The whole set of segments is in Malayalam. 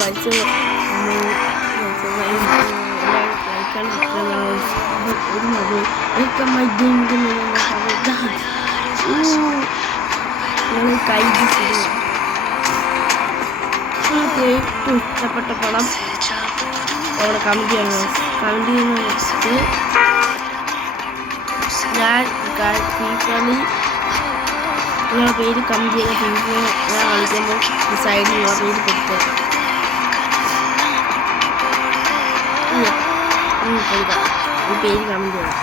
പഠിച്ച് ഒരു മതി ഒക്കെ കൈ ഏറ്റവും ഇഷ്ടപ്പെട്ട പടം അവിടെ കമന്റ് ചെയ്യണം. കമന്റ് ചെയ്യുന്ന ഞാൻ ഫീഫളി നിങ്ങളുടെ പേര് കമന്റ് ചെയ്യുന്ന ഫീഫിനെ ഞാൻ കളിക്കുമ്പോൾ ഈ സൈഡിൽ നിങ്ങളുടെ പേര് കൊടുത്തേക്കാം. ഈ പേര് കമന്റ് ചെയ്യണം.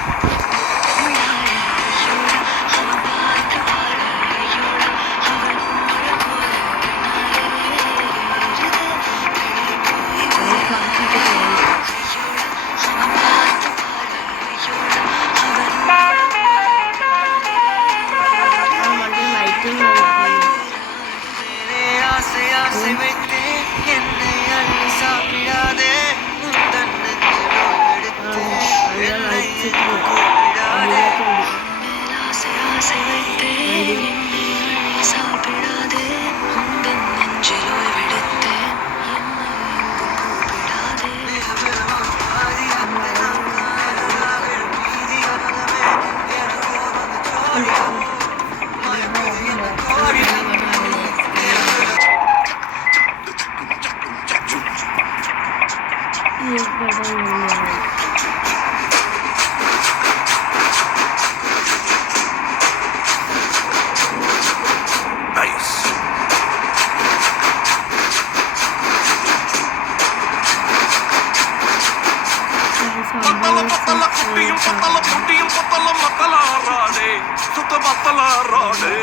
Patala,